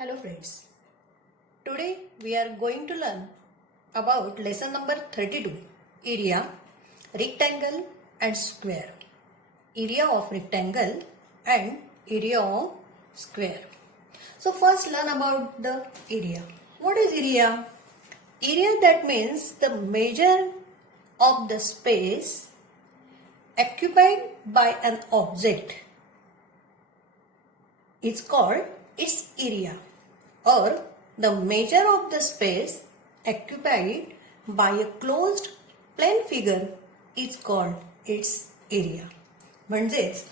Hello friends, today we are going to learn about lesson number 32, area, rectangle and square. Area of rectangle and area of square. So first learn about the area. What is area? Area, that means the measure of the space occupied by an object is called its area, or the measure of the space occupied by a closed plane figure is called its area. म्हणजेच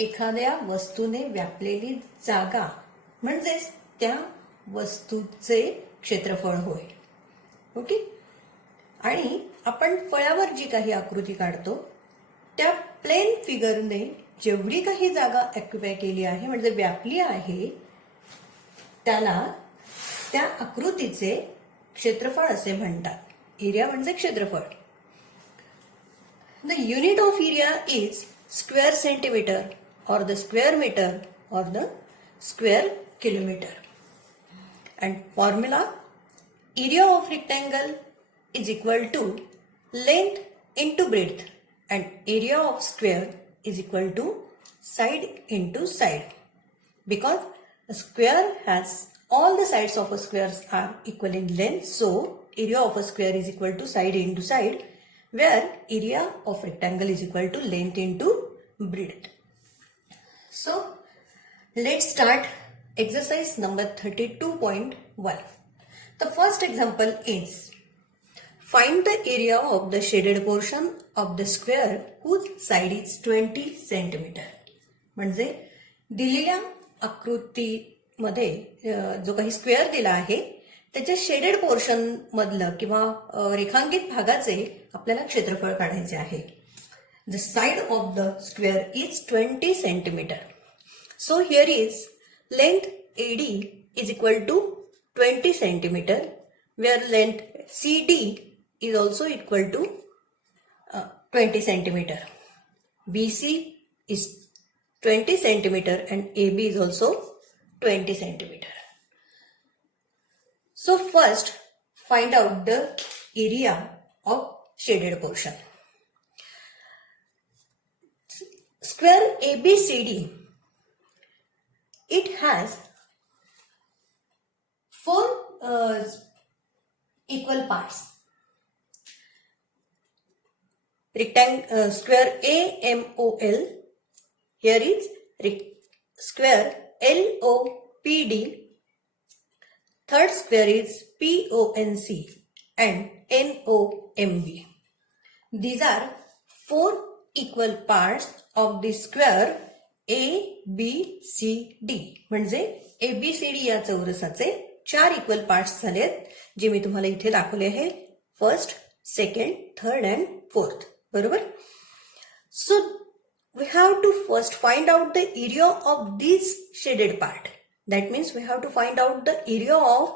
एखाद्या वस्तूने व्यापलेली जागा म्हणजेच त्या वस्तूचे क्षेत्रफळ होय. Okay. आणि आपण फळ्यावर जी काही आकृती काढतो त्या प्लेन फिगरने जेवढी काही जागा ऑक्युपाय केली आहे म्हणजे व्यापली आहे त्याला त्या आकृतीचे क्षेत्रफळ असे म्हणतात. एरिया म्हणजे क्षेत्रफळ. The unit of area is square centimetre or the square metre or the square kilometre. And formula, area of rectangle is equal to length into breadth and area of square is equal to side into side, because a square has all the sides of a square are equal in length, so area of a square is equal to side into side, where area of rectangle is equal to length into breadth. So let's start exercise number 32.1. The first example is find the area of the shaded portion of the square whose side is 20 centimeter. म्हणजे दिलेल्या आकृतीमध्ये जो काही square दिला आहे त्याच्या shaded portion मधलं किंवा रेखांकित भागाचे आपल्याला क्षेत्रफळ काढायचे आहे. The side of the square is 20 centimeter. So here is length AD is equal to 20 centimeter, where length CD is also equal to 20 centimeter. BC is 20 centimeter and AB is also 20 centimeter. So first find out the area of shaded portion. Square ABCD, it has four equal parts. Square AMOL, here is square LOPD, third square is PONC and NOMB. These are four equal parts of the square ABCD. म्हणजे ABCD या चौरसाचे 4 equal parts झालेत जे मी तुम्हाला इथे दाखवले आहे. First, second, third and fourth. बरोबर. So we have to first find out the area of this shaded part. That means we have to find out the area of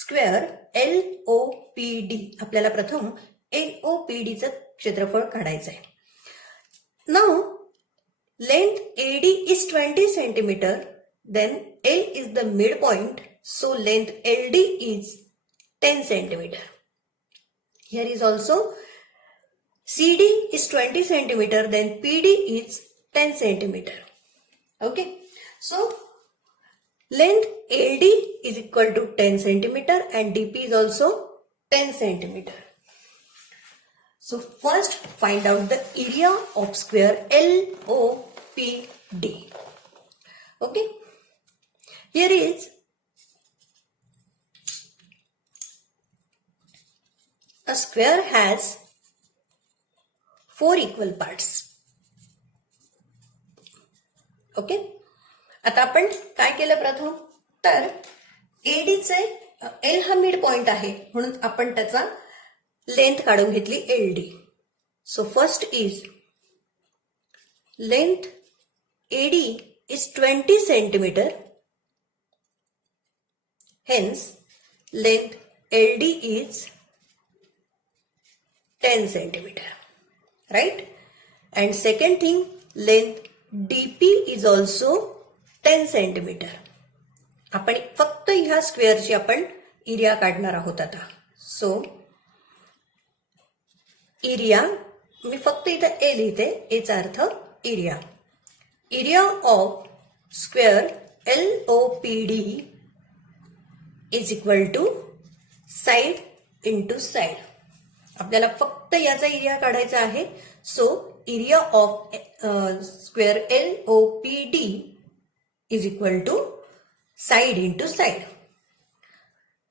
square LOPD. आपल्याला प्रथम LOPD चं क्षेत्रफळ काढायचं आहे. Now length AD is 20 centimeter, then L is the midpoint, so length LD is 10 centimeter. Here is also CD is 20 centimeter, then PD is 10 centimeter. Okay. So length LD is equal to 10 centimeter and DP is also 10 centimeter. So first find out the area of square LOPD. Okay. Here is a square has 4 equal parts. Okay. आता आपण काय केलं प्रथम तर एडीचे L हा mid point आहे म्हणून आपण त्याचा लेंथ काढून घेतली LD. So first is length AD is 20 centimeter. Hence length LD is 10 centimeter. Right? And second thing, length DP is also 10 centimeter. आपण फक्त ह्या स्क्वेअरची आपण एरिया काढणार आहोत आता. सो एरिया, मी फक्त इथं ए लिहिते, एचा अर्थ area. Area of square LOPD is equal to side into side. आपल्याला फक्त याचा एरिया काढायचा आहे. So area of square LOPD is equal to side into side.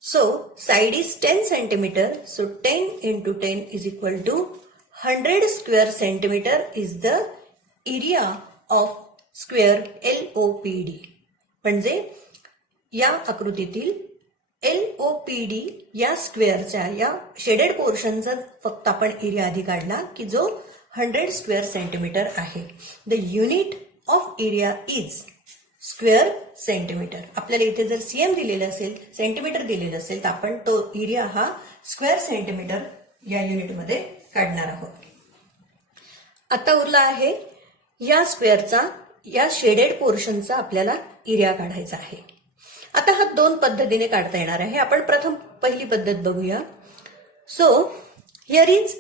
So side is 10 centimeter. So 10 into 10 is equal to 100 square centimeter is the area of square LOPD. म्हणजे या आकृतीतील LOPD या स्क्वेअरच्या या शेडेड पोर्शनचा फक्त आपण area आधी काढला की जो 100 स्क्वेअर सेंटीमीटर आहे. The unit of area is square centimetre. आपल्याला इथे जर सीएम दिलेलं असेल, सेंटीमीटर दिलेलं असेल, तर आपण तो एरिया हा स्क्वेअर सेंटीमीटर या युनिटमध्ये काढणार आहोत. आता उरला आहे या स्क्वेअरचा, या शेडेड पोर्शनचा आपल्याला एरिया काढायचा आहे. आता हा दोन पद्धतीने काढता येणार आहे. आपण प्रथम पहिली पद्धत बघूया. सो हिअर इज,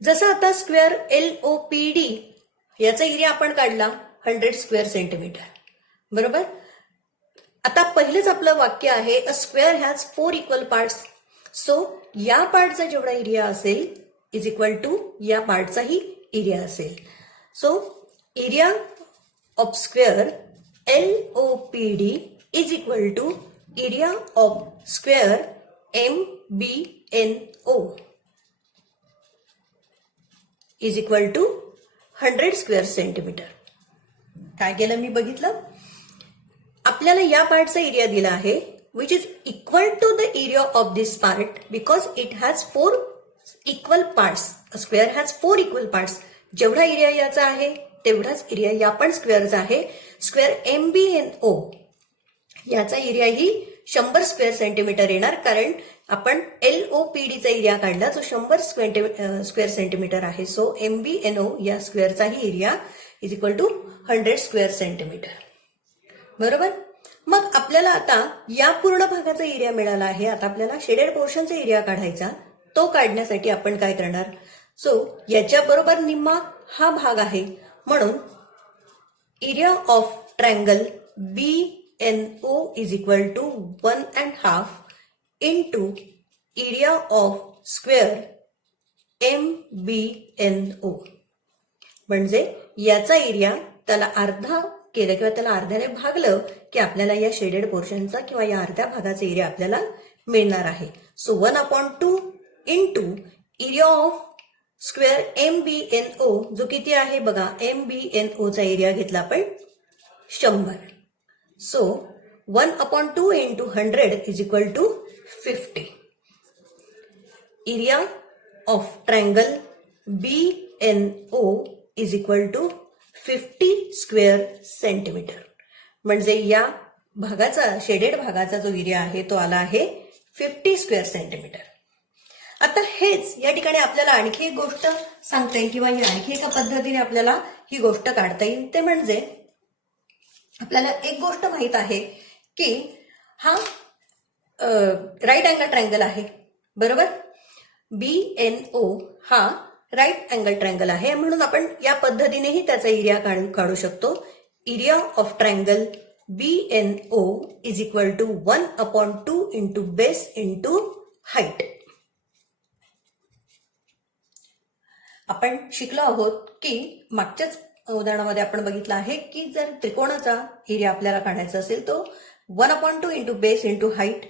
जसं आता स्क्वेअर LOPD याचा एरिया आपण काढला 100 स्क्वेअर सेंटीमीटर, बरोबर. आता पहिलेच आपलं वाक्य आहे a square has 4 equal parts. So या पार्टचा जेवढा एरिया असेल इज इक्वल टू या पार्टचाही एरिया असेल. So area of square LOPD is equal to area of square MBNO is equal to 100 square centimetre. काय केलं मी बघितलं, आपल्याला या पार्टचा एरिया दिला आहे which is equal to the area of this part because it has 4 equal parts. Square has 4 equal parts. जेवढा area याचा आहे तेवढाच एरिया या पण स्क्वेअरचा आहे. स्क्वेअर MBNO याचा एरिया ही 100 स्क्वेअर सेंटीमीटर येणार, कारण आपण LOPDचा एरिया काढला जो 100 स्क्वेअर सेंटीमीटर आहे. सो MBNO या स्क्वेअरचाही area is equal to 100 square centimeter, बरोबर. मग आपल्याला आता या पूर्ण भागाचा एरिया मिळाला आहे. आता आपल्याला शेडेड पोर्शनचा एरिया काढायचा. तो काढण्यासाठी आपण काय करणार, सो याच्या बरोबर निम्मा हा भाग आहे, म्हणून area of triangle BNO is equal to 1.5 into area of square MBNO. म्हणजे याचा एरिया त्याला अर्धा केलं किंवा त्याला अर्ध्याने भागलं की आपल्याला या शेडेड पोर्शनचा किंवा या अर्ध्या भागाचा एरिया आपल्याला मिळणार आहे. So 1/2 into area of square MBNO जो किती आहे बघा, MBNO चा एरिया घेतला आपण 100. So 1/2 into 100 is equal to 50. Area of triangle BNO is equal to 50 square centimetre. म्हणजे या भागाचा, शेडेड भागाचा जो एरिया आहे तो आला आहे 50 स्क्वेअर सेंटीमीटर. आता हेच या ठिकाणी आपल्याला आणखी एक गोष्ट सांगता येईल किंवा आणखी एका पद्धतीने आपल्याला ही गोष्ट काढता येईल. ते म्हणजे आपल्याला एक गोष्ट माहित आहे की हा राईट अँगल ट्रायंगल आहे, बरोबर. BNO हा राईट अँगल ट्रायंगल आहे, म्हणून आपण या पद्धतीनेही त्याचा एरिया काढू शकतो. Area of triangle BNO is equal to 1/2 into base into height. आपण शिकलो आहोत की मागच्याच उदाहरणामध्ये आपण बघितलं आहे की जर त्रिकोणाचा एरिया आपल्याला काढायचा असेल तो 1/2 इंटू बेस इंटू हाईट.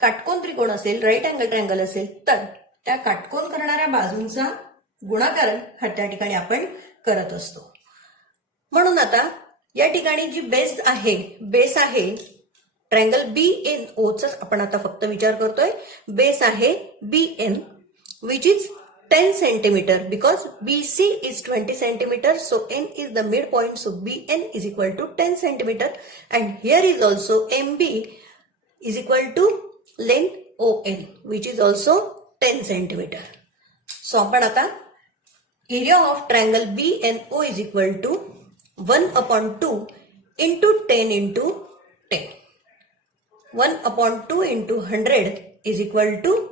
काटकोन त्रिकोण असेल, राईट अँगल ट्रायंगल असेल तर त्या काटकोन करणाऱ्या बाजूंचा गुणाकार हा त्या ठिकाणी आपण करत असतो. म्हणून आता या ठिकाणी जी बेस आहे ट्रायंगल BNO चा आपण आता फक्त विचार करतोय. बेस आहे BN which is 10 centimeter because BC is 20 centimeter, so N is the midpoint, so BN is equal to 10 centimeter, and here is also MB is equal to length ON which is also 10 centimeter. So आपण आता area of triangle BNO is equal to 1/2 into 10 into 10. 1/2 into 100 is equal to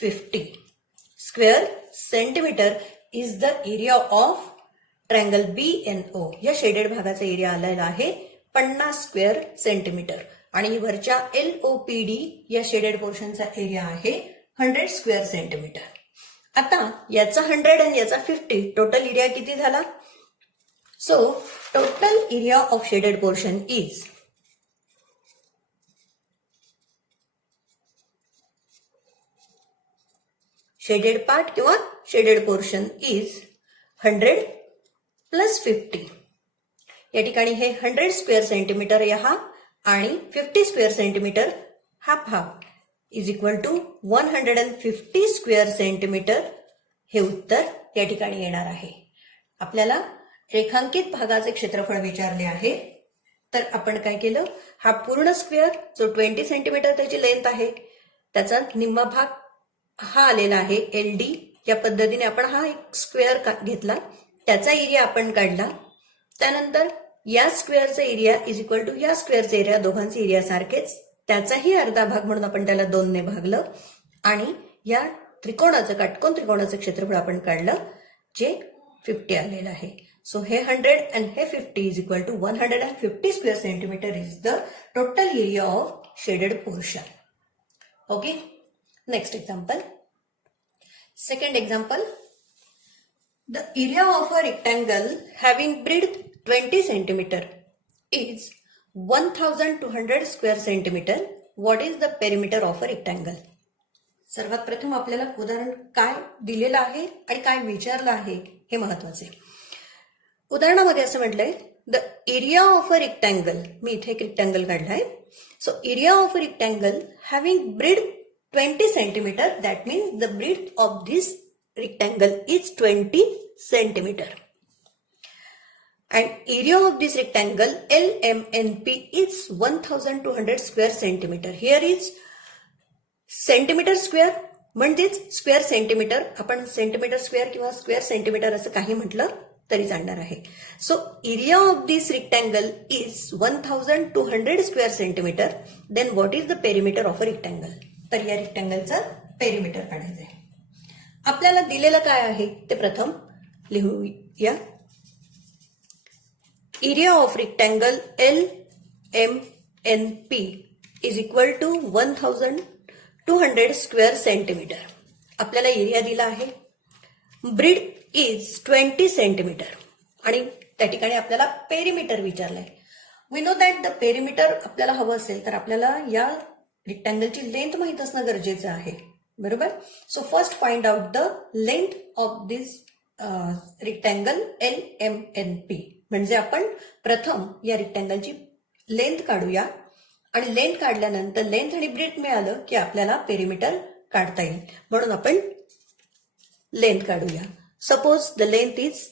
50. Square centimeter is the area of triangle BNO. या shaded भागाचा area आलेला आहे 50 square centimetre आणि वरच्या LOPD या shaded पोर्शनचा area आहे 100 स्क्वेअर सेंटीमीटर. आता याचा 100 आणि याचा 50 टोटल एरिया किती झाला? So total area of shaded portion is shaded part किंवा शेडेड पोर्शन इज 100 प्लस 50. या ठिकाणी हे 100 स्क्वेअर सेंटीमीटर या आणि 50 square centimetre half is equal to 150 square centimetre हे उत्तर या ठिकाणी येणार आहे. आपल्याला रेखांकित भागाचे क्षेत्रफळ विचारले आहे तर आपण काय केलं, हा पूर्ण स्क्वेअर जो 20 सेंटीमीटर त्याची लेंथ आहे त्याचा निम्मा भाग हा आलेला आहे LD. या पद्धतीने आपण हा एक स्क्वेअर घेतला, त्याचा एरिया आपण काढला. त्यानंतर या स्क्वेअरचा एरिया इज इक्वल टू या स्क्वेअरचा एरिया, दोघांचे एरिया सारखेच, त्याचाही अर्धा भाग म्हणून आपण त्याला 2 ने भागलं आणि या त्रिकोणाचं काटकोन त्रिकोणाचं क्षेत्रफळ आपण काढलं जे 50 आलेलं आहे. सो हे 100 and हे 50 is equal to 150 square centimetre is the total area of shaded portion. Okay, next example. Second example. The area of a rectangle having breadth 20 centimeter is 1200 square centimeter. What is the perimeter of a rectangle? सर्वात प्रथम आपल्याला उदाहरण काय दिलेलं आहे आणि काय विचारलं आहे हे महत्वाचे. उदाहरणामध्ये असं म्हटलंय the area of a rectangle. मी इथे एक रेक्टँगल काढलाय. So area of a rectangle having breadth 20 centimeter, that means the breadth of this rectangle is 20 centimeter. And area of this rectangle LMNP is 1200 square centimeter. Here is centimeter square म्हणजेच square centimetre. आपण centimetre square किंवा square centimetre असं काही म्हटलं तरी चालणार आहे. So area of this rectangle is 1200 square centimetre. Then what is the perimeter of a rectangle? तर या रेक्टँगलचं पेरिमीटर काढायचं आहे. आपल्याला दिलेलं काय आहे ते प्रथम लिहूया. Area of rectangle LMNP is equal to 1200 square centimetre. आपल्याला एरिया दिला आहे. ब्रेड्थ इज 20 सेंटीमीटर आणि त्या ठिकाणी आपल्याला पेरिमीटर विचारलंय. We know that the perimeter आपल्याला हवं असेल तर आपल्याला या रेक्टँगलची लेंथ माहित असणं गरजेचं आहे, बरोबर. So first find out the length of this rectangle LMNP. म्हणजे आपण प्रथम या रेक्टँगलची लेंथ काढूया आणि लेंथ काढल्यानंतर लेंथ आणि ब्रेड्थ मिळालं की आपल्याला पेरिमीटर काढता येईल. म्हणून आपण लेंथ काढूया. सपोज द लेंथ इज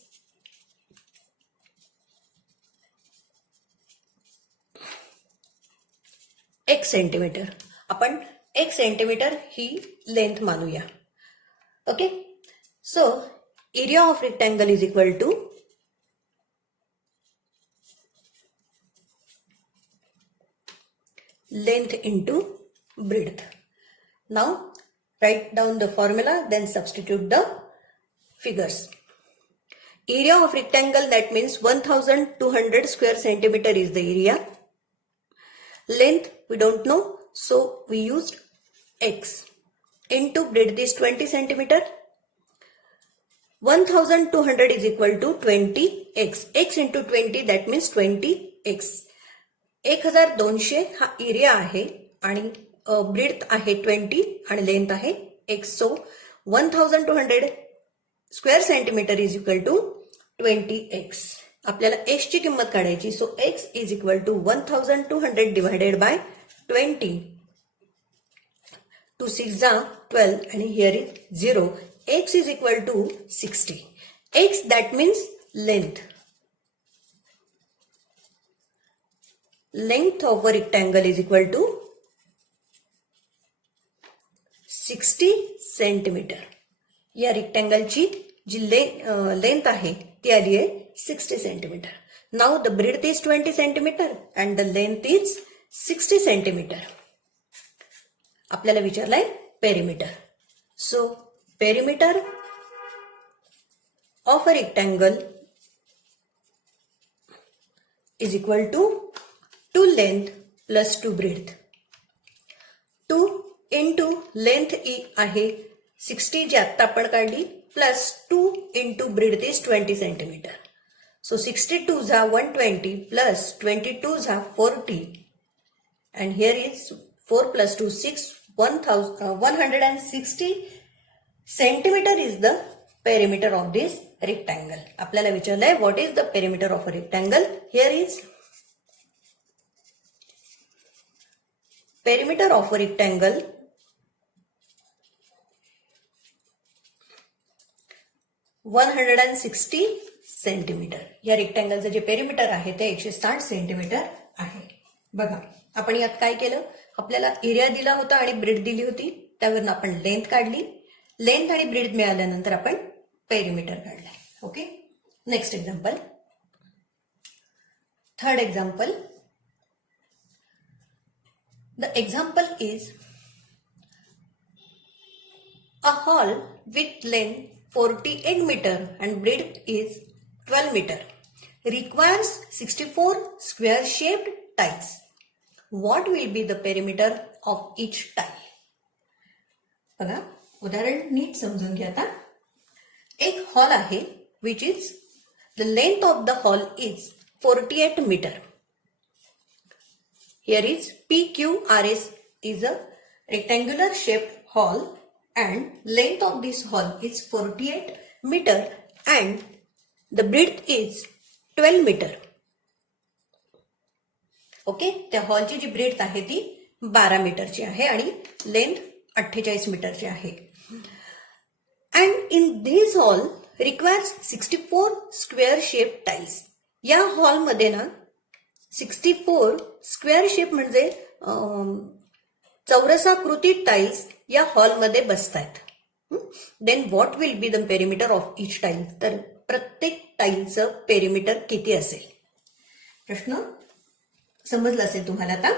एक सेंटीमीटर. आपण 1 सेंटीमीटर ही लेंथ मानूया. Okay, so area of rectangle is equal to length into breadth. Now write down the formula, then substitute the figures. Area of rectangle, that means 1200 square centimeter is the area. Length we don't know, so we used x. Into breadth is 20 centimeter. 1200 is equal to 20x. X into 20, that means 20x. 1200 हा area आहे आणि breadth आहे 20 आणि length आहे x. So 1200 square centimetre is equal to 20x. आपल्याला x ची किंमत काढायची. So x is equal to 1200 divided by 20. 2 6 जा 12 आणि here is 0. x is equal to 60. x that means length. Length of a rectangle is equal to 60 centimetre. या रेक्टँगलची जी length आहे ती आली आहे 60 centimetre. Now the breadth is 20 centimetre and the length is 60 centimeter. आपल्याला विचारलाय perimeter. So perimeter of a rectangle is equal to 2 length plus 2 breadth. 2 into length आहे 60 जी आत्ता आपण काढली, plus 2 into breadth is 20 centimeter. So 62 जा 120 plus 22 जा 40 and here is 4 plus 2 6 160 centimeter is the perimeter of this rectangle. आपल्याला विचारलंय what is the perimeter of a rectangle. Here is perimeter of a rectangle (160 centimetre. या रेक्टँगलचं जे perimeter आहे ते 160 centimetre आहे. बघा आपण यात काय केलं, आपल्याला एरिया दिला होता आणि ब्रेथ दिली होती, त्यावरून आपण लेंथ काढली. लेंथ आणि ब्रेथ मिळाल्यानंतर आपण पेरिमीटर काढला. Okay. Next example, third example. The example is a hall with length 48 meter and breadth is 12 meter requires 64 square shaped tiles. What will be the perimeter of each tile? बघा उदाहरण नीट समजून घ्या. आता एक hall आहे which is the length of the hall is 48 meter. Here is PQRS is a rectangular shaped hall and length of this hall is 48 meter and the breadth is 12 meter. Okay. त्या हॉलची जी breath आहे ती 12 मीटरची आहे आणि length 48 मीटरची आहे. And in this hall requires 64 square shape tiles. या हॉलमध्ये ना 64 स्क्वेअर शेप म्हणजे चौरसाकृती टाइल्स या हॉलमध्ये बसतायत. Then what will be the perimeter of each tile. तर प्रत्येक टाइलचं पेरिमीटर किती असेल. प्रश्न समजला असेल तुम्हाला. आता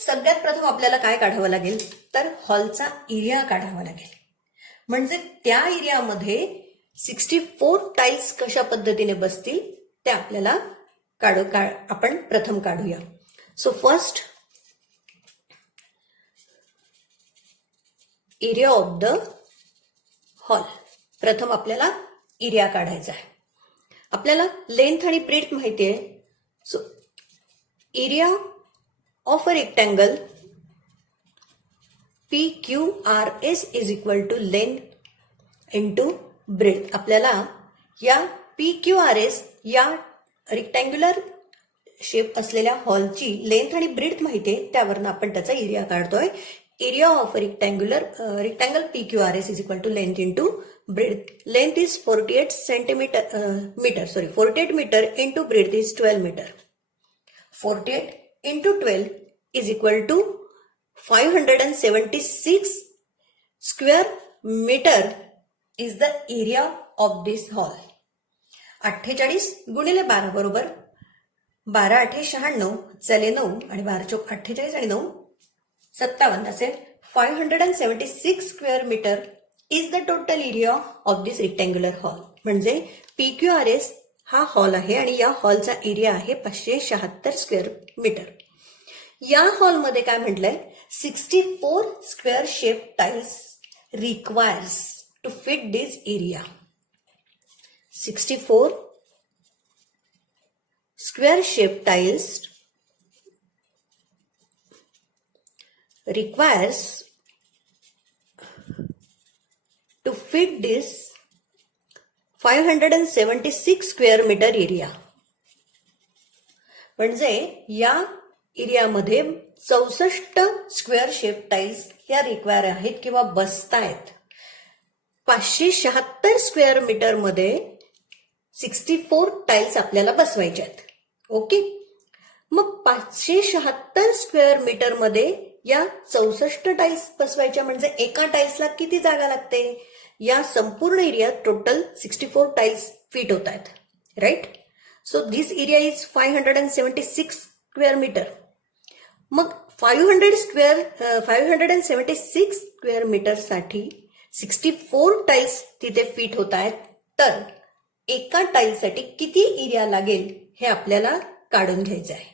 सगळ्यात प्रथम आपल्याला काय काढावं लागेल, तर हॉलचा एरिया काढावा लागेल. म्हणजे त्या एरियामध्ये 64 टाइल्स कशा पद्धतीने बसतील ते आपल्याला आपण प्रथम काढूया. So first area of the hall. प्रथम आपल्याला एरिया काढायचा आहे. आपल्याला लेंथ आणि ब्रेथ माहिती आहे. So area of a rectangle PQRS is equal to length into breadth. आपल्याला या PQRS या रेक्टँग्युलर शेप असलेल्या हॉलची लेंथ आणि ब्रेथ माहिती आहे, त्यावरून आपण त्याचा एरिया काढतोय. Area of a rectangle PQRS is equal to length into breadth. Length is 48 meter into breadth is 12 meter. 48 into 12 is equal to 576 square meter is the area of this hall. 48 गुणिले 12 बरोबर 12 8 96 चले 9 आणि 12 चौक 48 आणि 9 57 असेल. 576 square metre is the total area of this rectangular hall. म्हणजे PQRS हा hall आहे आणि या हॉलचा एरिया आहे 576 स्क्वेअर मीटर. या हॉलमध्ये काय म्हटलंय, 64 square shape tiles requires to fit this area. 64 square shape tiles requires to fit this 576 square meter area. म्हणजे या एरियामध्ये 64 स्क्वेअर शेप टाइल्स या रिक्वायर आहेत किंवा बसतायत. 576 स्क्वेअर मीटर मध्ये 64 टाइल्स आपल्याला बसवायच्या आहेत. ओके. मग 576 स्क्वेअर मीटर मध्ये या 64 टाइल्स बसवायच्या म्हणजे एका टाइल्सला किती जागा लागते. या संपूर्ण एरियात टोटल 64 टाइल्स फिट होत आहेत. Right. So this area is 576 square metre. मग 576 स्क्वेअर मीटर साठी 64 टाइल्स तिथे फिट होत आहेत. तर एका टाईलसाठी किती एरिया लागेल हे आपल्याला काढून घ्यायचं आहे.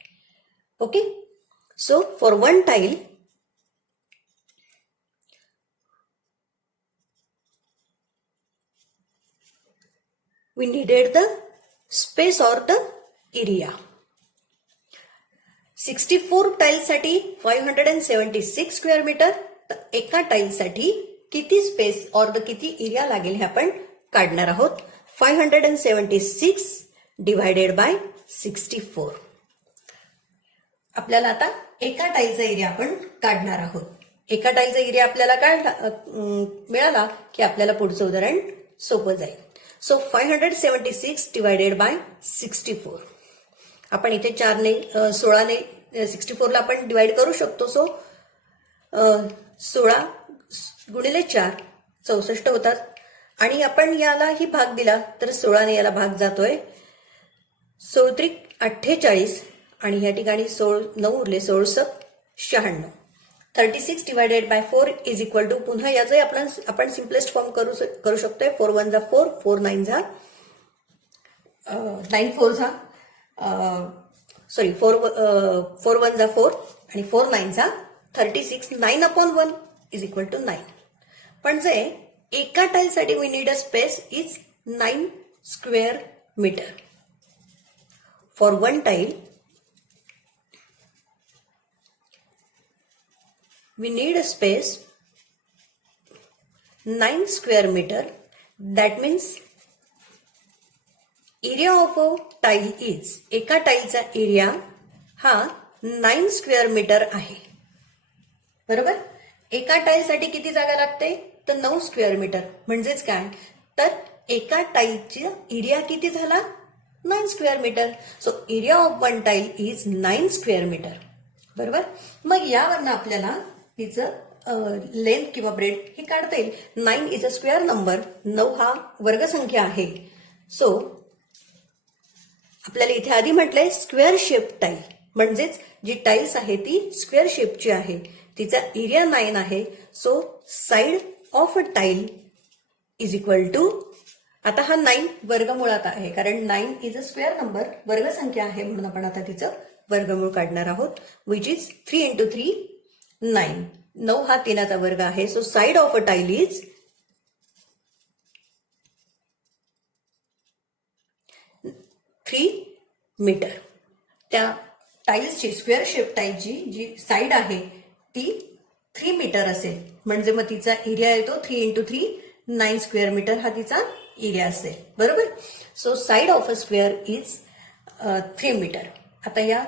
Okay, so for one tile we needed the space or the area. 64 tiles साठी 576 स्क्वेअर मीटर. तर एका टाईल साठी किती स्पेस और द किती एरिया लागेल हे आपण काढणार आहोत. 576 डिवायडेड बाय 64. आपल्याला आता एका टाईलचा एरिया आपण काढणार आहोत. एका टाईलचा एरिया आपल्याला मिळाला की आपल्याला पुढचं उदाहरण सोपं जाईल. So 576 divided by 64. आपण इथे 16ने 64ला आपण डिवाइड करू शकतो. सो 16 गुणिले 4 64 होतात. आणि आपण याला ही भाग दिला तर 16ने याला भाग जातोय. 16 48 आणि या ठिकाणी 9 उरले 16 96. 36 divided by 4 is equal to, पुन्हा याचं आपण सिम्पलेस्ट फॉर्म करू शकतोय. 4 1 जा 4, 4 9 जा 9 4 जा 4 1 जा 4 आणि 4 9 जा 36. 9/1 इज इक्वल टू 9. पण जे एका टाईलसाठी we need a space is 9 square meter. For one tile we need a space 9 square meter. That means area of a tile is, एका टाईलचा एरिया हा 9 स्क्वेअर मीटर आहे. बरोबर. एका टाईलसाठी किती जागा लागते तर 9 स्क्वेअर मीटर. म्हणजेच काय तर एका टाईलचा एरिया किती झाला 9 square metre. So area of one tile is 9 square metre. बरोबर. मग यावरनं आपल्याला तिचं लेंथ किंवा ब्रेड हे काढता येईल. 9 इज अ स्क्वेअर नंबर. 9 हा वर्गसंख्या आहे. सो आपल्याला इथे आधी म्हटलंय स्क्वेअर शेप टाईल, म्हणजेच जी टाईल्स आहे ती स्क्वेअर शेपची आहे. तिचा एरिया 9 आहे. So side of a tile is equal to, आता हा 9 वर्गमुळात आहे कारण 9 इज अ स्क्वेअर नंबर, वर्गसंख्या आहे म्हणून आपण आता तिचं वर्गमूळ काढणार आहोत. Which is 3 into 3 9. 9 हा 3चा वर्ग आहे. So side of a tile is 3 metre. त्या टाईल्सची स्क्वेअर शेप टाईलची जी साइड आहे ती 3 मीटर असेल. म्हणजे मग तिचा एरिया येतो 3 इंटू 3 9 स्क्वेअर मीटर हा तिचा एरिया असेल. बरोबर. So side of a square is 3 metre. आता या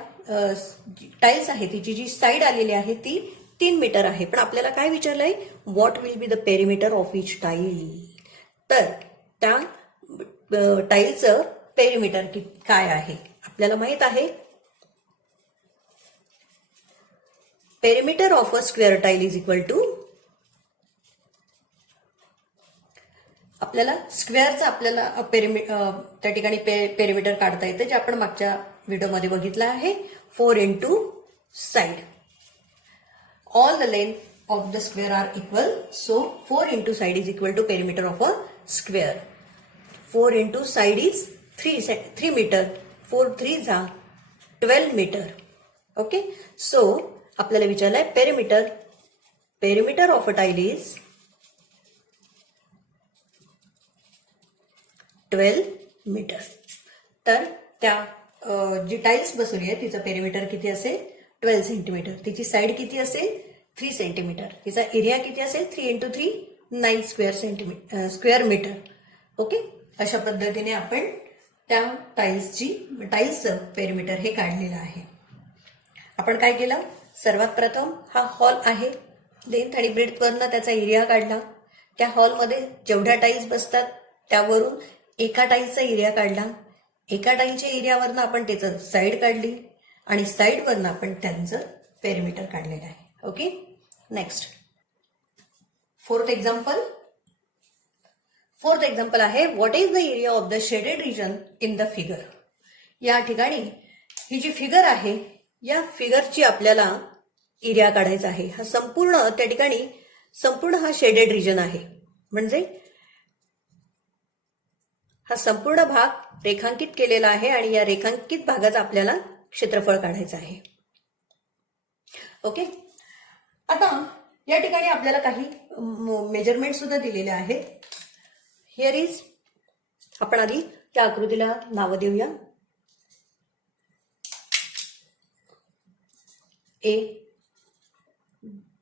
टाईल्स आहे तिची जी साइड आलेली आहे ती 3 मीटर आहे. पण आपल्याला काय विचारलंय what will be the perimeter of each tile. तर त्या टाईलचं पेरिमीटर काय आहे आपल्याला माहित आहे. Perimeter of a square tile is equal to, आपल्याला स्क्वेअरचा आपल्याला त्या ठिकाणी पेरिमीटर काढता येते जे आपण मागच्या व्हिडिओमध्ये बघितलं आहे. 4 into side. All the length of the square are equal. So 4 into side is equal to perimeter of a square. 4 into side is 3 meter. 4 3 जा 12 meter. Okay. So आपल्याला विचारलंय perimeter. Perimeter of a tile is 12 metre. तर त्या जी tiles बसवली आहे तिचं perimeter किती असेल 12 सेंटीमीटर. तिची साइड किती असेल 3 सेंटीमीटर. तिचा एरिया किती असेल 3 इंटू 3 9 स्क्वेअर मीटर. ओके. अशा पद्धतीने आपण त्या टाईल्सचं पेरिमीटर हे काढलेलं आहे. आपण काय केलं सर्वात प्रथम हा हॉल आहे. लेंथ आणि ब्रेडथवरनं त्याचा एरिया काढला. त्या हॉलमध्ये जेवढ्या टाईल्स बसतात त्यावरून एका टाईलचा एरिया काढला. एका टाईलच्या एरियावरनं आपण त्याचं साइड काढली आणि साइडवरनं आपण त्यांचं पेरिमीटर काढलेलं आहे. ओके. नेक्स्ट फोर्थ एक्झाम्पल आहे what is the area of the shaded region in the figure. या ठिकाणी ही जी फिगर आहे या फिगरची आपल्याला एरिया काढायचा आहे. हा संपूर्ण त्या ठिकाणी संपूर्ण हा शेडेड रिजन आहे, म्हणजे हा संपूर्ण भाग रेखांकित केलेला आहे आणि या रेखांकित भागाचं आपल्याला क्षेत्रफळ काढायचं आहे. ओके. आता या ठिकाणी आपल्याला काही मेजरमेंट सुद्धा दिलेले आहेत. हिअर इज, आपण आधी त्या आकृतीला नावं देऊया. ए,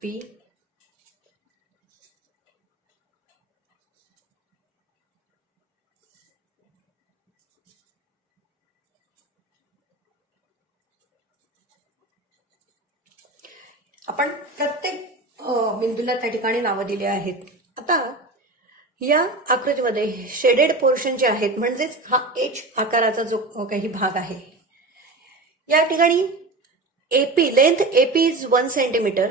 बी, आपण प्रत्येक बिंदूला त्या ठिकाणी नावं दिली आहेत. आता या आकृतीमध्ये शेडेड पोर्शन जे आहेत, म्हणजेच हा एच आकाराचा जो काही भाग आहे, या ठिकाणी AP, length AP is 1 centimetre,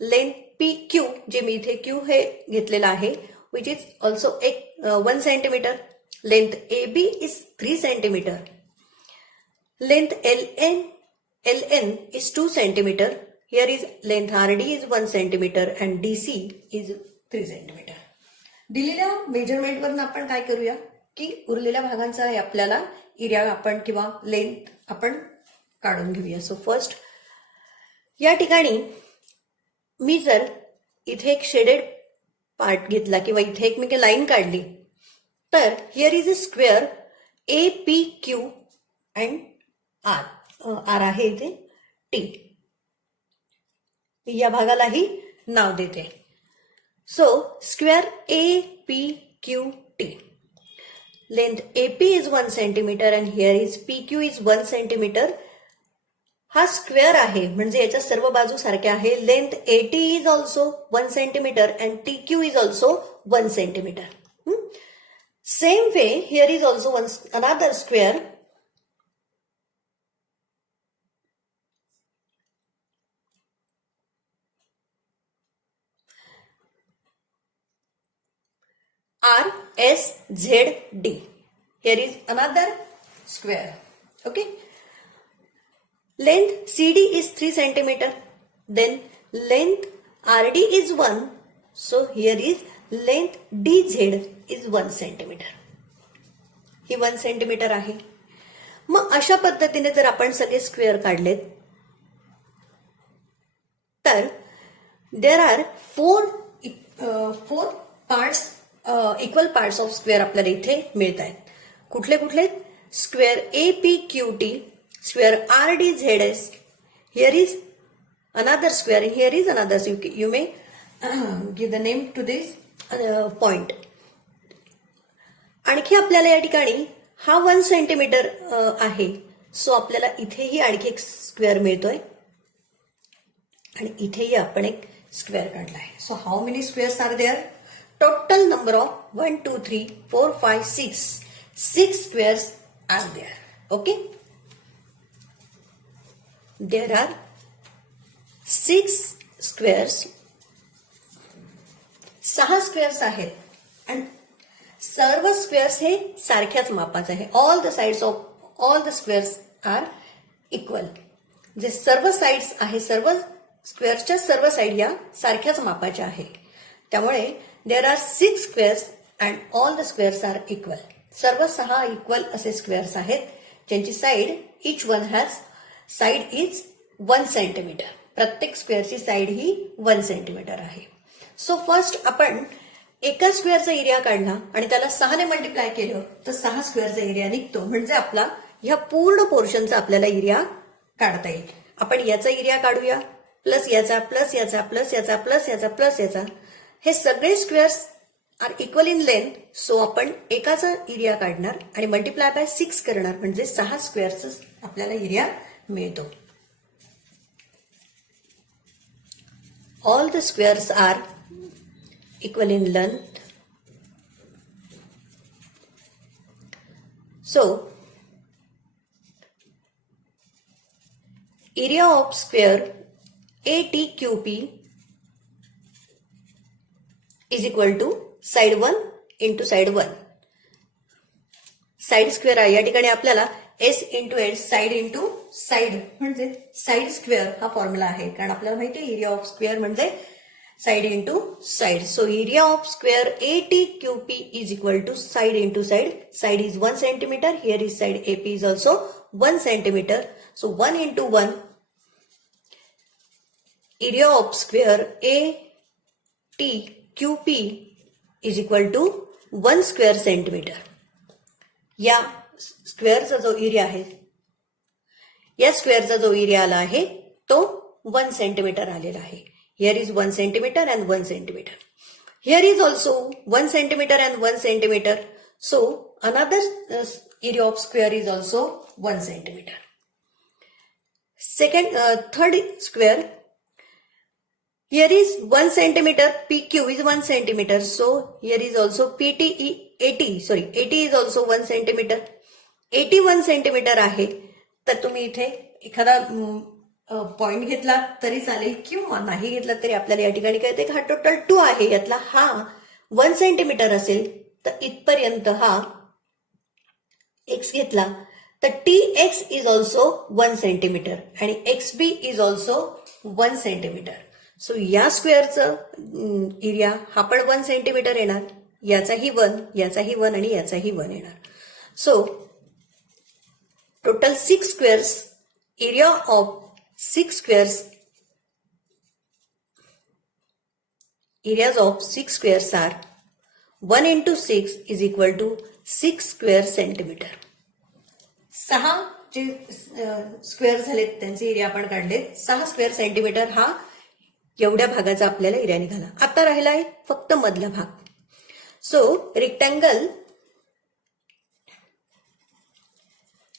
length P Q, जे मी इथे क्यू हे घेतलेलं आहे, which is also 1 centimetre, length A B is 3 centimetre, length L N is 2 centimetre. Here is length RD is 1 centimeter and DC is 3 centimeter. दिलेल्या मेजरमेंटवरून आपण काय करूया की उरलेल्या भागांचा आपल्याला एरिया आपण किंवा लेंथ आपण काढून घेऊया. सो फर्स्ट या ठिकाणी मी जर इथे एक शेडेड पार्ट घेतला किंवा इथे एक मी लाईन काढली, तर here is a square A P Q and R आहे इथे टी. या भागालाही नाव देते. So square A P Q T, length A P is 1 centimetre and here is P Q is 1 centimetre. हा स्क्वेअर आहे म्हणजे याच्या सर्व बाजू सारख्या आहे. Length A T is also 1 centimetre and T Q is also 1 centimetre. Same way here is also another square RSZD. Here is another square. Okay. Length CD is 3 centimeter. Then length RD is 1. So here is length DZ is 1 centimeter. He 1 centimetre आहे. मग अशा पद्धतीने जर आपण सगळे square काढलेत तर there are four parts, equal parts of square आपल्याला इथे मिळत आहेत. कुठले कुठले? Square A P Q T, square R D Z S. Here is another square and here is another. So you may give the name to this point. आणखी आपल्याला या ठिकाणी हा 1 सेंटीमीटर आहे. सो आपल्याला इथेही आणखी एक स्क्वेअर मिळतोय आणि इथेही आपण एक स्क्वेअर काढला आहे. So how many squares are there? Total number of 1, 2, 3, 4, 5, 6. 6 squares are there. Okay. There are 6 squares. 6 squares आहेत आणि सर्व स्क्वेअर्स हे सारख्याच मापाचे आहे. All the sides of all the squares are equal. जे सर्व साइड्स आहे, सर्व स्क्वेअर्सच्या सर्व साइड या सारख्याच मापाच्या आहे. त्यामुळे there are 6 squares and all the squares are equal. सर्व 6 इक्वल असे स्क्वेअर्स आहेत ज्यांची side each one has side is 1 centimetre. प्रत्येक स्क्वेअरची साइड ही 1 सेंटीमीटर आहे. सो फर्स्ट आपण एका स्क्वेअरचा एरिया काढला आणि त्याला 6 ने मल्टिप्लाय केलं तर 6 स्क्वेअरचा एरिया निघतो. म्हणजे आपला ह्या पूर्ण पोर्शनचा आपल्याला एरिया काढता येईल. आपण याचा एरिया काढूया, प्लस याचा, प्लस याचा, प्लस याचा, प्लस याचा, प्लस याचा. हे सगळे squares are equal in length. So आपण एकाचा एरिया काढणार आणि मल्टिप्लाय बाय 6 करणार म्हणजे 6 स्क्वेअर्स आपल्याला एरिया मिळतो. All the squares are equal in length. So area of square ATQP is equal to side 1 into side 1. Side square आहे. या ठिकाणी आपल्याला S into H side into side म्हणजे साइड स्क्वेअर हा फॉर्म्युला आहे. कारण आपल्याला माहिती आहे एरिया ऑफ स्क्वेअर म्हणजे side into side. So area of square ATQP is equal to side into side. Side is 1 centimeter. Here is side AP is also 1 centimeter. So 1 into 1 area of square ATQP is equal to 1 square centimeter. या स्क्वेअरचा जो area आहे या स्क्वेअरचा जो area आला आहे तो 1 centimetre आलेला आहे. Here is 1 centimetre and 1 centimetre. Here is also 1 centimetre and 1 centimetre. So another area of square is also 1 centimeter. Third square. Here is 1 centimeter. PQ is 1 centimeter. So here is also AT is also 1 centimeter. 81 centimeter आहे. तर तुम्ही इथे एखादा point घेतला तरी चालेल किंवा नाही घेतला तरी आपल्याला या ठिकाणी कळते की हा टोटल 2 आहे. यातला हा 1 सेंटीमीटर असेल तर इथपर्यंत हा एक्स घेतला तर TX इज ऑल्सो 1 सेंटीमीटर आणि XB is also 1 centimetre. So या स्क्वेअरचं एरिया हा पण 1 सेंटीमीटर येणार. याचाही 1, याचाही 1 आणि याचाही 1 येणार. So total 6 squares area of 6 squares areas of 6 squares are 1 into 6 is equal to 6 square centimeter. 6 जे स्क्वेअर झालेत त्यांचे एरिया आपण काढले. 6 स्क्वेअर सेंटीमीटर हा एवढ्या भागाचा आपल्याला एरिया निघाला. आता राहिलाय फक्त मधला भाग. So rectangle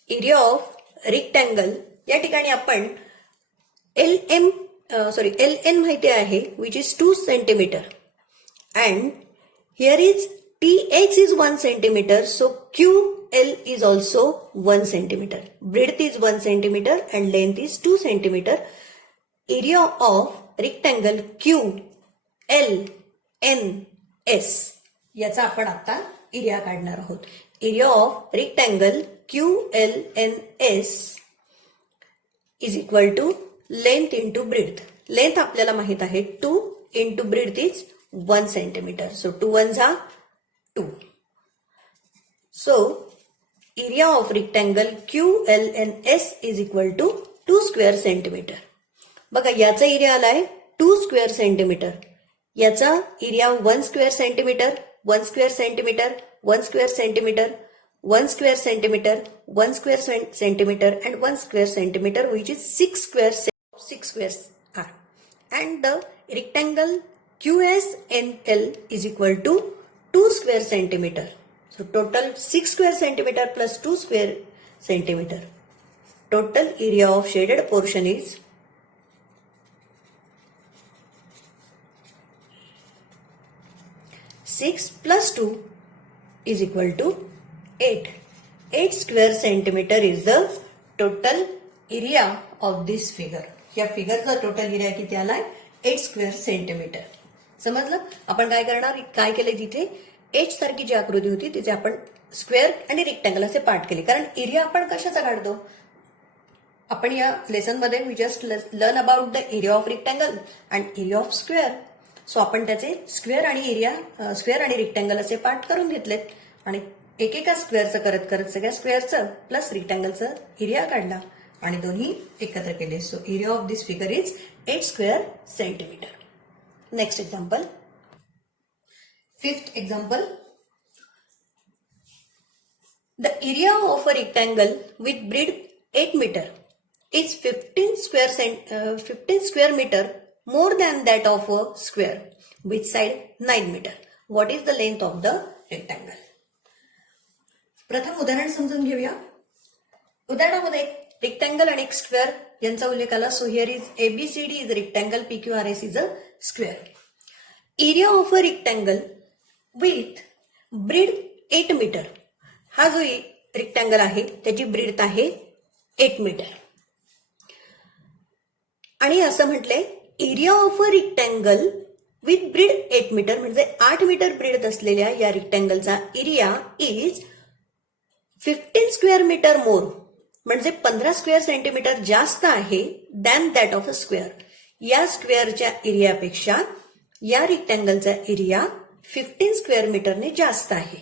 area of rectangle या ठिकाणी आपण LN माहिती आहे which is 2 centimetre and here is TX is 1 centimeter. So QL is also 1 centimeter. Breadth is 1 centimeter and length is 2 centimeter. Area of rectangle QLNS याचा आपण आता area काढणार आहोत. Area of rectangle QLNS is equal to length into breadth. Length आपल्याला माहित आहे 2 into breadth is 1 centimeter. So 2 ones are 2. So area of rectangle QLNS is equal to 2 square centimeter. बघा याचा एरिया आलाय 2 square centimeter. याचा area 1 square centimeter, 1 square centimeter, 1 square centimeter, 1 square centimeter, 1 square centimeter and 1 square centimeter which is 6 squares are. And the rectangle QSNL is equal to 2 square centimeter. So total 6 square centimeter plus 2 square centimeter. Total area of shaded portion is 6 plus 2 is equal to 8. 8 square centimeter is the total area of this figure. या फिगरचा total area किती आलाय 8 square centimetre. समजलं. आपण काय केले तिथे H सारखी जी आकृती होती तिचे आपण स्क्वेअर आणि रेक्टँगल असे पार्ट केले. कारण एरिया आपण कशाचा काढतो. आपण या लेसन मध्ये we just learn about the area of rectangle and area of square. So आपण त्याचे स्क्वेअर आणि रेक्टँगल असे पार्ट करून घेतलेत आणि एकेका स्क्वेअरचं करत करत सगळ्या स्क्वेअरचं प्लस रेक्टँगलचं एरिया काढला आणि दोन्ही एकत्र केले. So area of this figure is 8 square centimetre. Next example. 5th example. The area of a rectangle with breadth 8 meter is 15 square meter more than that of a square with side 9 meter. What is the length of the rectangle? प्रथम उदाहरण समजून घेऊया. उदाहरणामध्ये rectangle आणि एक square यांचा उल्लेख आला. So here is ABCD is rectangle, PQRS is a square. Area of a rectangle with breadth 8 metre. हा जो रेक्टँगल आहे त्याची ब्रेड आहे 8 मीटर आणि असं म्हटलंय area of a rectangle with breadth 8 meter म्हणजे 8 मीटर ब्रेड असलेल्या या रेक्टँगलचा area is 15 square meter more म्हणजे 15 स्क्वेअर सेंटीमीटर जास्त आहे than that of a square. या स्क्वेअरच्या एरियापेक्षा या रेक्टँगलचा एरिया 15 स्क्वेअर मीटरने जास्त आहे.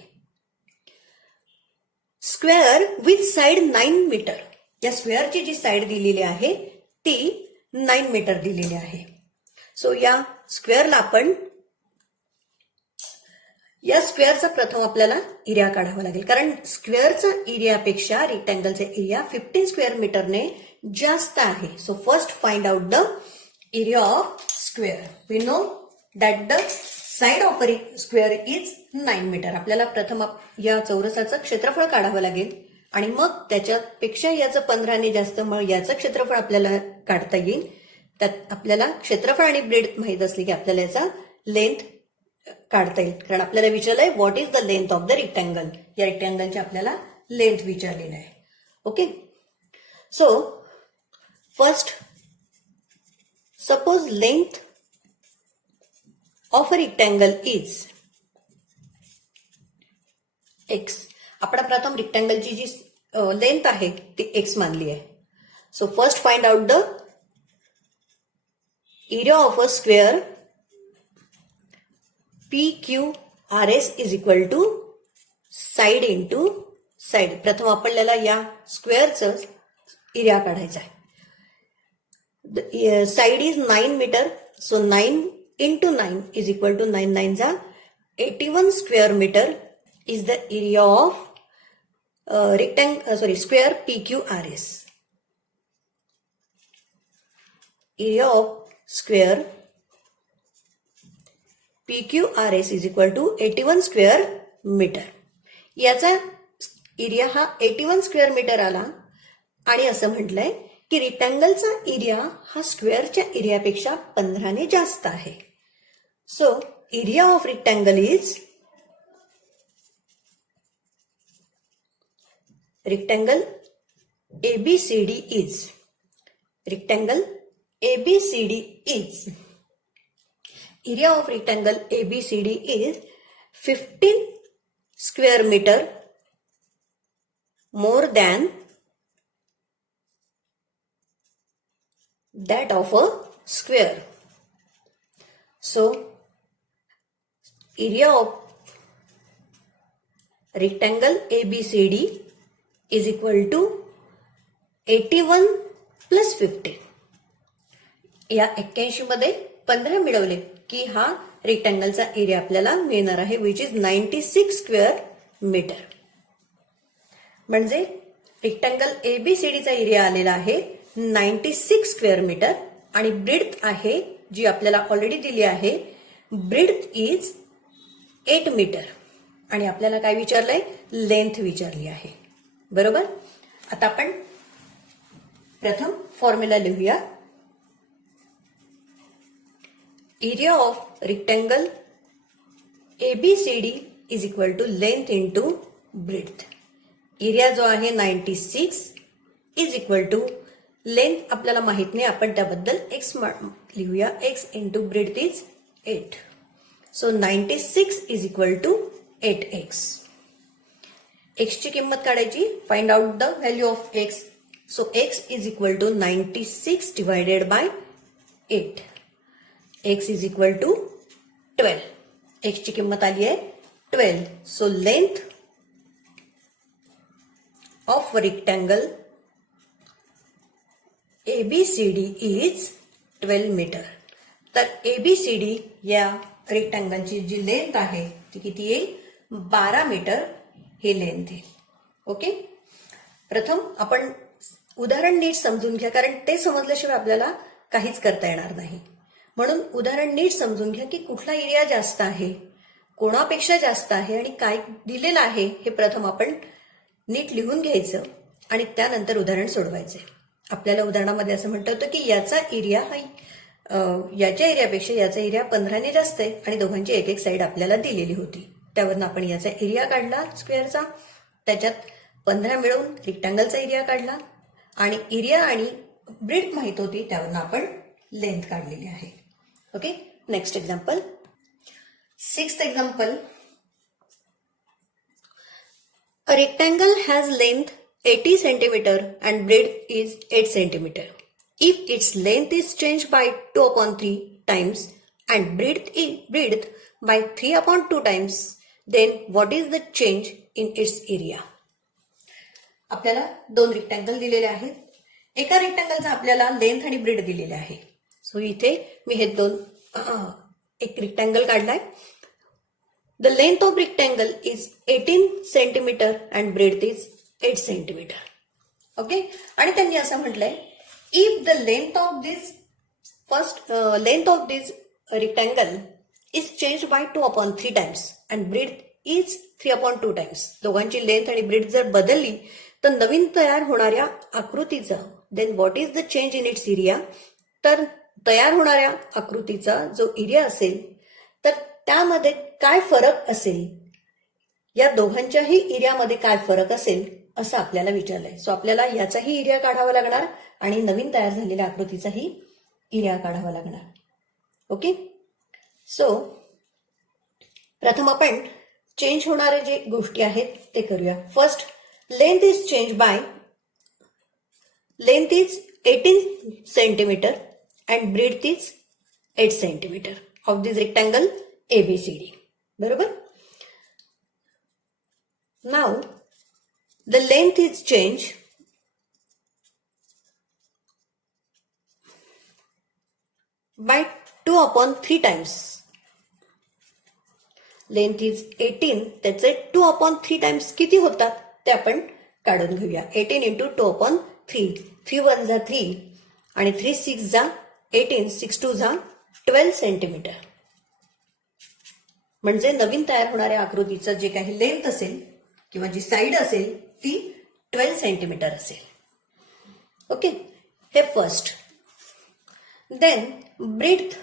Square with side 9 metre. या स्क्वेअरची जी साइड दिलेली आहे ती 9 मीटर दिलेली आहे. सो या स्क्वेअरचा प्रथम आपल्याला एरिया काढावा लागेल, कारण स्क्वेअरचा एरियापेक्षा रेक्टँगलचा एरिया 15 स्क्वेअर मीटरने जास्त आहे. So first find out the area of square. We know that the side of a square is 9 metre. आपल्याला प्रथम या चौरसाचं क्षेत्रफळ काढावं लागेल आणि मग त्याच्यापेक्षा याचं 15ने जास्त, मग याचं क्षेत्रफळ आपल्याला काढता येईल. त्यात आपल्याला क्षेत्रफळ आणि ब्रेड माहित असली की आपल्याला याचा लेंथ काढता येईल, कारण आपल्याला विचारलंय what is the length of the rectangle. या रेक्टँगलची आपल्याला लेंथ विचारलेली आहे. Okay, so first suppose length of a rectangle is X. आपण प्रथम रेक्टँगलची जी लेंथ आहे ती एक्स मानली आहे. So first find out the area of a square PQRS is equal to side into side. प्रथम आपल्याला या स्क्वेअरचं एरिया काढायचा आहे. Side is 9 metre. So 9 into 9 is equal to 9 9s are 81 square meter is the area of square PQRS. Area of square PQRS is equal to 81 square meter. याचा area हा 81 square metre आला आणि असं म्हटलंय की रेक्टँगलचा area हा स्क्वेअरच्या एरियापेक्षा 15ने जास्त आहे. So, area of rectangle is rectangle ABCD is area of rectangle ABCD is 15 square meter more than that of a square. So, area of rectangle ABCD is equal to 81 plus 15. या 81 मध्ये 15 मिळवले की हा रेक्टँगलचा area आपल्याला मिळणार आहे which is 96 square metre. म्हणजे rectangle ABCDचा area आलेला आहे 96 स्क्वेअर मीटर आणि ब्रेड्थ आहे जी आपल्याला ऑलरेडी दिली आहे. ब्रेड्थ इज 8 मीटर आणि आपल्याला काय विचारलंय, लेंथ विचारली आहे. बरोबर. आता आपण प्रथम फॉर्म्युला लिहूया. Area of rectangle ABCD is equal to length into breadth. Area जो आहे 96 इज इक्वल टू लेंथ आपल्याला माहित नाही, आपण त्याबद्दल एक्स लिहूया. X into breadth is 8. So 96 is equal to 8x. X ची किंमत काढायची. Find out the value of X. So X is equal to 96 divided by 8. X is equal to 12. X ची किंमत आली आहे 12. So length of rectangle ABCD is 12 metre. तर ABCD या रेक्टँगलची जी लेंथ आहे ती किती येईल, 12 मीटर हे लेंथ येईल. ओके. प्रथम आपण उदाहरण नीट समजून घ्या, कारण ते समजल्याशिवाय आपल्याला काहीच करता येणार नाही. म्हणून उदाहरण नीट समजून घ्या की कुठला एरिया जास्त आहे, कोणापेक्षा जास्त आहे आणि काय दिलेलं आहे हे प्रथम आपण नीट लिहून घ्यायचं आणि त्यानंतर उदाहरण सोडवायचे. आपल्याला उदाहरणामध्ये असं म्हणतं होतं की याचा एरिया हा याच्या एरियापेक्षा याचा एरिया 15ने जास्त आहे आणि दोघांची एक एक साईड आपल्याला दिलेली होती. त्यावरून आपण याचा एरिया काढला स्क्वेअरचा, त्याच्यात 15 मिळवून रेक्टँगलचा एरिया काढला आणि एरिया आणि ब्रेड्थ माहित होती, त्यावरून आपण लेंथ काढलेली आहे. Okay. Next example. 6th example. A rectangle has length 80 centimeter and breadth is 8 centimeter. If its length is changed by 2 upon 3 times and breadth by 3 upon 2 times, then what is the change in its area? आपल्याला दोन rectangle दिलेले आहेत. एका रेक्टँगलचा आपल्याला length आणि bread दिलेले आहे. So इथे मी हे एक रेक्टँगल काढलाय. The length of rectangle is 18 centimetre and breadth is 8 centimetre. Okay. आणि त्यांनी असं म्हटलंय, if the length of this rectangle is change by 2 upon 3 times and breadth is 3 upon 2 times. दोघांची लेंथ आणि ब्रेड जर बदलली तर नवीन तयार होणाऱ्या आकृतीचा then what is the change in its area. तर तयार होणाऱ्या आकृतीचा जो एरिया असेल तर त्यामध्ये काय फरक असेल, या दोघांच्याही एरियामध्ये काय फरक असेल असं आपल्याला विचारलंय. सो आपल्याला याचाही एरिया काढावा लागणार आणि नवीन तयार झालेल्या आकृतीचाही एरिया काढावा लागणार. ओके. सो प्रथम आपण चेंज होणारे जे गोष्टी आहेत ते करूया. First, length is 18 centimeter and breadth is 8 centimeter of this rectangle ABCD. बरोबर. Now the length is changed by 2 upon 3 times. Length is 18, त्याचे 2 upon 3 times किती होतात ते आपण काढून घेऊया. 18 into 2 upon 3. 3 1 जा 3 आणि 3 6 जा 18, 6 2 जा 12 सेंटीमीटर. म्हणजे नवीन तयार होणाऱ्या आकृतीचं जे काही लेंथ असेल किंवा जी साईड असेल ती 12 सेंटीमीटर असेल. ओके. हे first. Then breadth.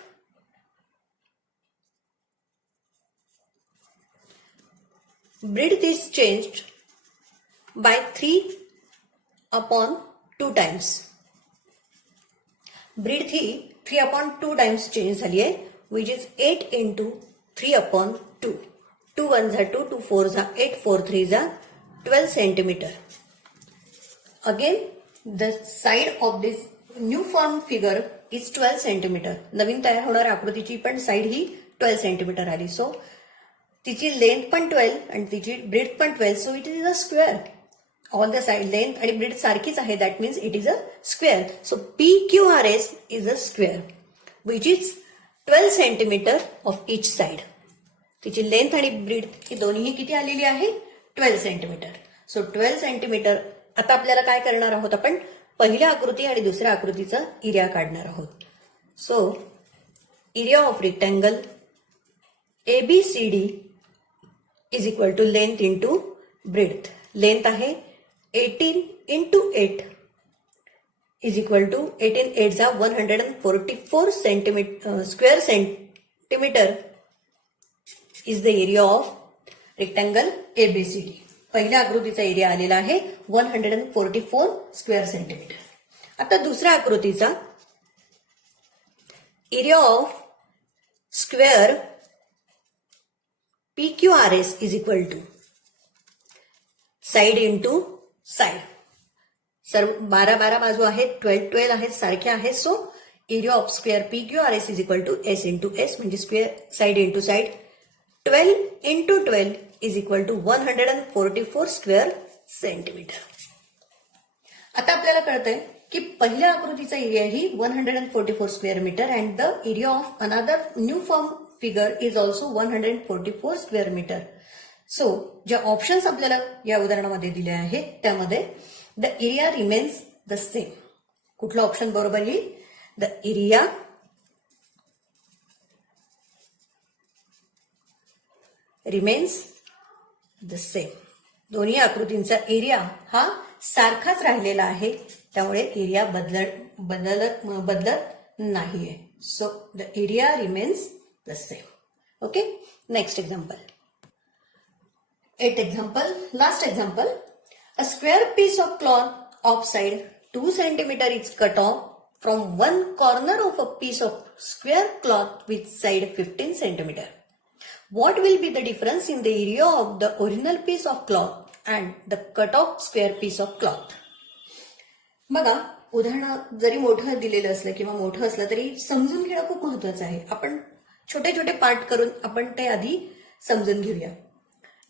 Breadth is changed by 3 upon 2 times. Breadth ही 3 upon 2 times चेंज झाली आहे, which is 8 into 3 upon 2. 2 1 जा 2, 2 4 जा 8, 4 3 जा 12 centimeter. Again, the side of this new form figure is 12 centimeter. नवीन तयार होणाऱ्या आकृतीची पण साईड ही 12 centimeter आली. सो तिची लेंथ पण 12 आणि तिची ब्रेड पण 12. So it is a square. All the side length आणि ब्रेड सारखीच आहे. That means it is a square. So PQRS is a square which is 12 centimetre of each side. तिची लेंथ आणि ब्रेड ही दोन्ही किती आलेली आहे? 12 सेंटीमीटर. So 12 centimetre. आता आपल्याला काय करणार आहोत आपण? पहिल्या आकृती आणि दुसऱ्या आकृतीचा एरिया काढणार आहोत. So area of rectangle ABCD is equal to length into breadth. Length आहे 18 into 8 is equal to 18 8 जा 144 square centimeter is the area of rectangle ABCD. पहिल्या आकृतीचा एरिया आलेला आहे 144 स्क्वेअर सेंटीमीटर. आता दुसऱ्या आकृतीचा area of square PQRS is equal to side into side. सर्व 12 बाजू आहेत, 12 आहेत, सारख्या आहेत. So area of square PQRS is equal to S into S म्हणजे square side into side. 12 into 12 is equal to 144 square centimetre. आता आपल्याला कळतंय की पहिल्या आकृतीचा एरिया ही 144 square metre and the area of another new form figure is also 144 square meter. So, ज्या options आपल्याला या उदाहरणामध्ये दिले आहेत त्यामध्ये the area remains the same. कुठला ऑप्शन बरोबर येईल? The area remains the same. दोन्ही आकृतींचा एरिया हा सारखाच राहिलेला आहे, त्यामुळे एरिया बदलत नाहीये. So the area remains the same. Okay. Next example. 8th example. Last example. A square piece of cloth of side 2 centimeter is cut off from one corner of a piece of square cloth with side 15 centimeter. What will be the difference in the area of the original piece of cloth and the cut off square piece of cloth. बघा, उदाहरण जरी मोठं दिलेलं असलं किंवा मोठं असलं तरी समजून घेणं खूप महत्वाचं आहे. आपण छोटे छोटे पार्ट करून आपण ते आधी समजून घेऊया.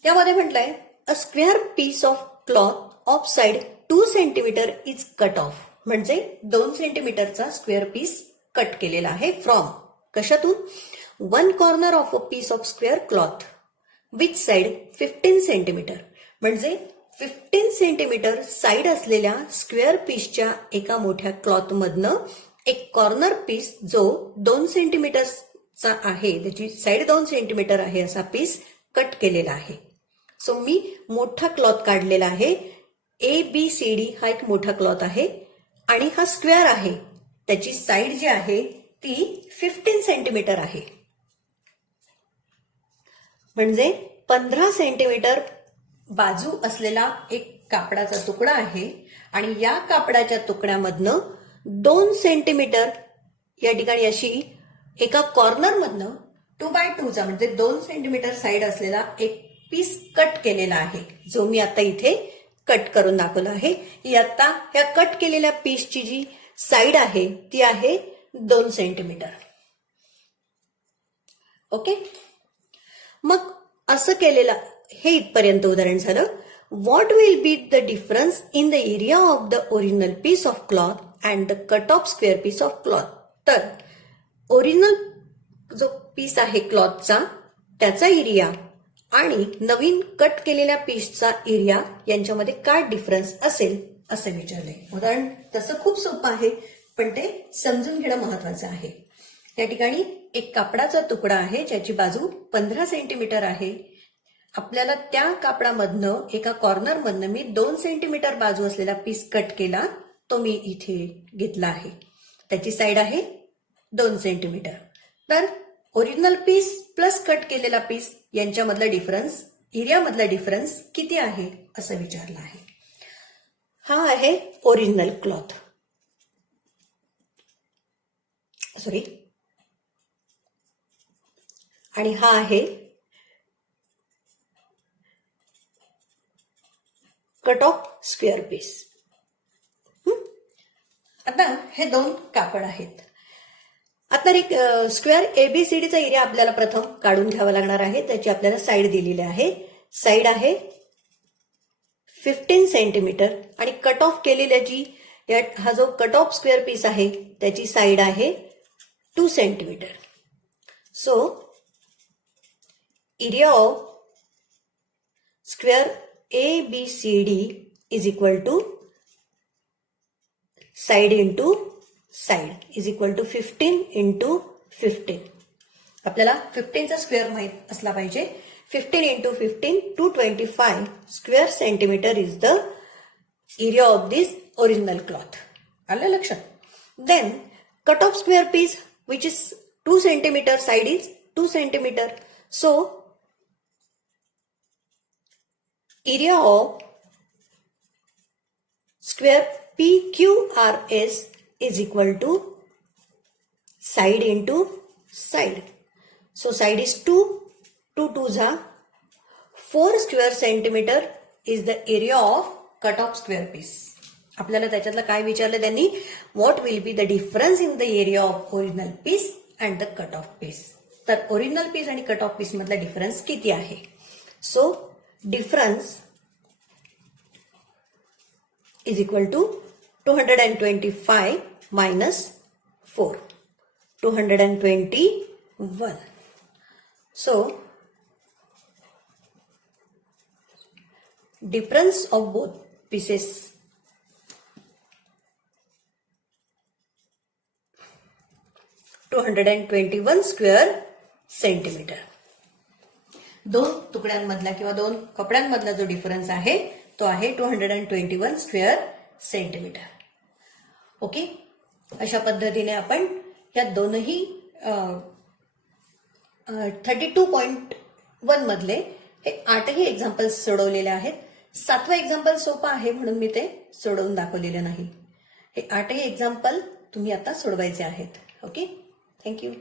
यामध्ये म्हटलंय a square piece of cloth of side 2 centimetre is cut off. म्हणजे 2 सेंटीमीटरचा स्क्वेअर पीस कट केलेला आहे. फ्रॉम कशातून? 1 corner of a piece of square cloth which side 15 centimetre. म्हणजे 15 सेंटीमीटर साइड असलेल्या स्क्वेअर पीसच्या एका मोठ्या क्लॉथ मधनं एक कॉर्नर पीस जो 2 सेंटीमीटरचा आहे, त्याची साइड 2 सेंटीमीटर आहे असा पीस कट केलेला आहे. सो मी मोठा क्लॉथ काढलेला आहे. ABCD हा एक मोठा क्लॉथ आहे आणि हा स्क्वेअर आहे. त्याची साइड जी आहे ती 15 सेंटीमीटर आहे. म्हणजे 15 सेंटीमीटर बाजू असलेला एक कापडाचा तुकडा आहे आणि या कापडाच्या तुकड्यामधनं 2 सेंटीमीटर या ठिकाणी अशी एका कॉर्नर मधनं 2x2चा म्हणजे 2 सेंटीमीटर साइड असलेला एक पीस कट केलेला आहे, जो मी आता इथे कट करून दाखवला आहे. आता ह्या कट केलेल्या पीसची जी साइड आहे ती आहे 2 सेंटीमीटर. ओके, मग असं केलेलं हे इथपर्यंत उदाहरण झालं. What will be the difference in the area of the original piece of cloth and the cut off square piece of cloth. तर ओरिजिनल जो पीस आहे क्लॉथचा त्याचा एरिया आणि नवीन कट केलेल्या पीसचा एरिया यांच्यामध्ये काय डिफरन्स असेल असं विचारलंय. उदाहरण तसं खूप सोपं आहे पण ते समजून घेणं महत्वाचं आहे. या ठिकाणी एक कापडाचा तुकडा आहे ज्याची बाजू 15 सेंटीमीटर आहे. आपल्याला त्या कापडामधनं एका कॉर्नर मधनं मी 2 सेंटीमीटर बाजू असलेला पीस कट केला, तो मी इथे घेतला आहे. त्याची साइड आहे 2 सेंटीमीटर. तर ओरिजिनल पीस प्लस कट केलेला पीस यांच्यामधला डिफरन्स, एरियामधला डिफरन्स किती आहे असं विचारलं आहे. हा आहे ओरिजिनल क्लॉथ. सॉरी, आणि हा आहे कट ऑफ स्क्वेअर पीस. आता हे 2 कापड आहेत. आता एक स्क्वेअर ABCDचा एरिया आपल्याला प्रथम काढून घ्यावा लागणार आहे. त्याची आपल्याला साइड दिलेली आहे. साइड आहे 15 सेंटीमीटर आणि कट ऑफ केलेल्याची हा जो कट ऑफ स्क्वेअर पीस आहे त्याची साइड आहे 2 centimetre. So area of square ABCD is equal to side into side is equal to 15 into 15. आपल्याला 15चा स्क्वेअर माहित असला पाहिजे. 15 into 15 225 square centimetre is the area of this original cloth. आलं लक्षात? Then cut off square piece which is 2 centimetre, side is 2 centimetre. So area of square PQRS is equal to side into side. So side is 2, 2 2s are 4 square centimeter is the area of cut off square piece. आपल्याला त्याच्यातलं काय विचारलं त्यांनी? What will be the difference in the area of original piece and the cut off piece? तर original piece आणि cut off piece मधला difference किती आहे? So difference is equal to 225 minus 4, 221. So, difference of both pieces 221 square centimeter. 2 तुकड्यांमधला किंवा 2 कपड्यांमधला जो difference आहे तो आहे 221 स्क्वेअर सेंटीमीटर. ओके, अशा पद्धतीने आपण या दोनही 32.1 मधले हे 8ही एक्झाम्पल्स सोडवलेले आहेत. 7वं एक्झाम्पल सोपं आहे म्हणून मी ते सोडवून दाखवलेलं नाही. हे 8ही एक्झाम्पल तुम्ही आता सोडवायचे आहेत. Okay, thank you.